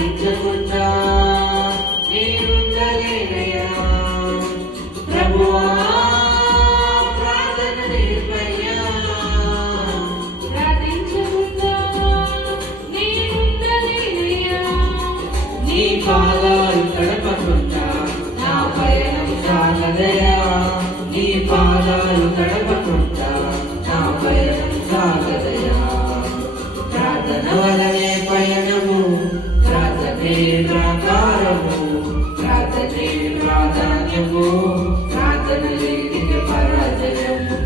ప్రార్థించకుండా నేనుండలేనయ్యా. ప్రభువా ప్రార్థన నేర్పయ్యా. ప్రార్థించకుండా నేనుండలేనయ్యా. నీ పాదాలు తడపకుండా నా పయనం సాగదయా. నీ పాదాలు తడపకుండా నా పయనం సాగదయా. ప్రార్థన వలనే పయనము, ప్రార్థనే ప్రాకారము, ప్రార్థనే ప్రాధాన్యము, ప్రార్థన లేనిదే పరాజయము.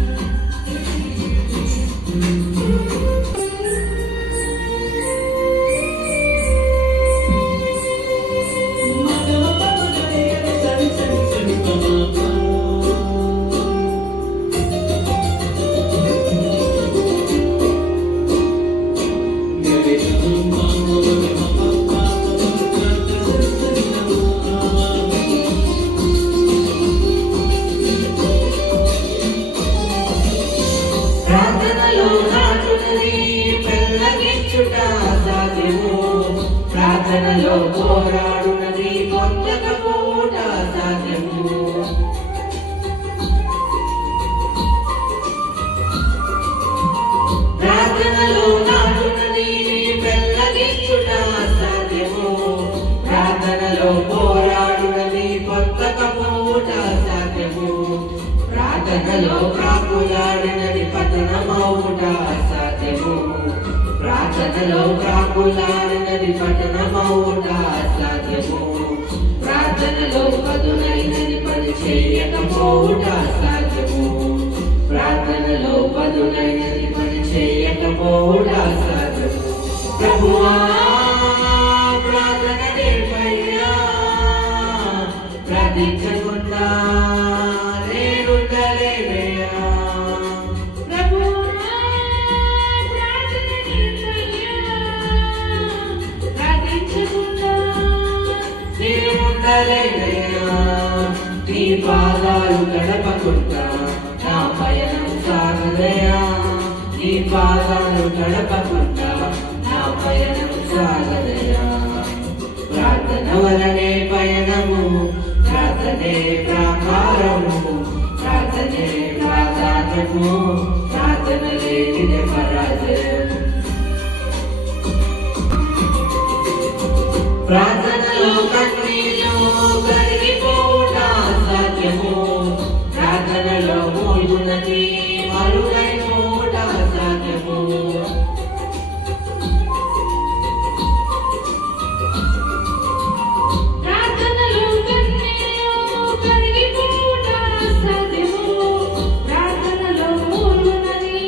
ప్రార్థనలో నాటునది పెళ్ళగించుట సాధ్యము. ప్రార్థనలో పోరాడునది పొందకపోవుట సాధ్యము. ప్రార్థనలో నాటునది పెళ్ళగించుట సాధ్యము. ప్రార్థనలో పోరాడునది పొందకపోవుట సాధ్యము. ప్రార్థనలో ప్రాకులాడినది పతనమవుట అసాధ్యము. ప్రార్థనలో ప్రాకులాడినది పతనమవుట అసాధ్యము. ప్రార్థనలో పదునైనది పని చేయకపోవుట అసాధ్యము. ప్రార్థనలో పదునైనది పని చేయకపోవుట అసాధ్యము. ప్రభువా ప్రార్థన నేర్పయ్యా. ప్రార్థించకుండా నీ పాదాలు గడపకుండా నా పయనం సాగదయా. నీ పాదాలు గడపకుండా నా పయనం సాగదయా. ప్రార్థన వలనే పయనము, ప్రార్థనే ప్రాకారము, ప్రార్థనే ప్రాధాన్యము, ప్రార్థన లేనిదే పరాజయము. ప్రార్థనలో కన్నీళ్ళు కరిగిపోవుట అసాధ్యము. ప్రార్థనలో మూలుగునది మరుగైపోవుట అసాధ్యము. ప్రార్థనలో కన్నీళ్ళు కరిగిపోవుట అసాధ్యము. ప్రార్థనలో మూలుగునది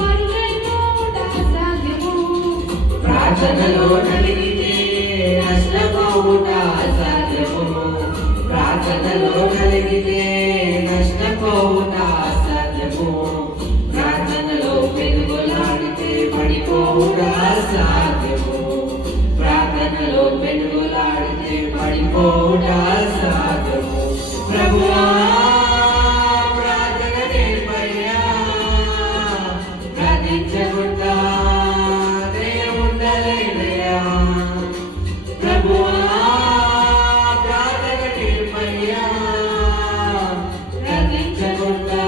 మరుగైపోవుట అసాధ్యము. ప్రార్థనలో నలిగితే నష్టపోవుట అసాధ్యము. ప్రార్థనలో నలిగితే నష్టపోవుట అసాధ్యము. ప్రార్థనలో పెనుగులాడితే పడిపోవుట అసాధ్యము. ప్రార్థనలో పెనుగులాడితే పడిపోవుట అసాధ్యము. ప్రభువా ప్రార్థన నేర్పయ్యా. ప్రార్థించకుండా నేనుండలేనయ్యా. ప్రభువా ప్రార్థన నేర్పయ్యా. ప్రార్థించకుండా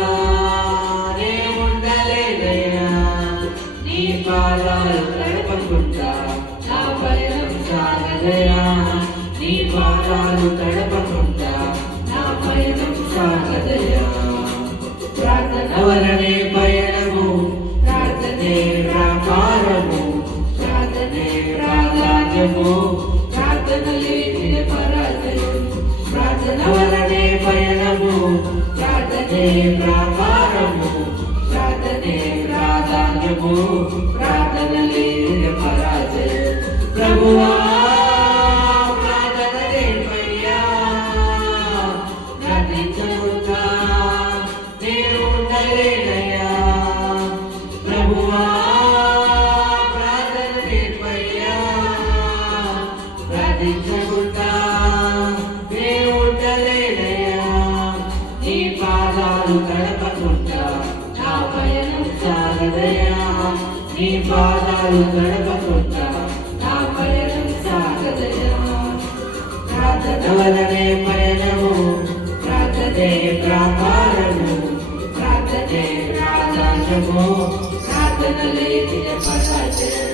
నేనుండలేనయ్యా. నీ పాదాలు తడపకుండా నా పయనం సాగదయా. నీ పాదాలు తడపకుండా నా పయనం సాగదయా. ప్రార్థన వలనే పయనము, ప్రార్థనే ప్రాకారము, ప్రార్థనే ప్రాధాన్యము, ప్రార్థన లేనిదే పరాజయము. ప్రార్థన వలనే పయనము, ప్రార్థనే ప్రాకారము, ప్రార్థనే ప్రాధాన్యము, ప్రార్థన లేనిదే పరాజయము. ప్రభువా ప్రార్థన నేర్పయ్యా. ప్రార్థించకుండా నేనుండలేనయ్యా. ప్రభువా ప్రార్థన నేర్పయ్యా. ప్రార్థించకుండా నేనుండలేనయ్యా. నీ పాదాలు గడపకుండా నా పయనం సాగదయా. నీ పాదాలు గడపకుండా నా పయనం సాగదయా. ప్రార్థన వలనే పయనము, ప్రార్థనే ప్రాకారము, ప్రార్థనే ప్రాధాన్యము, ప్రార్థన లేని పరాజయం.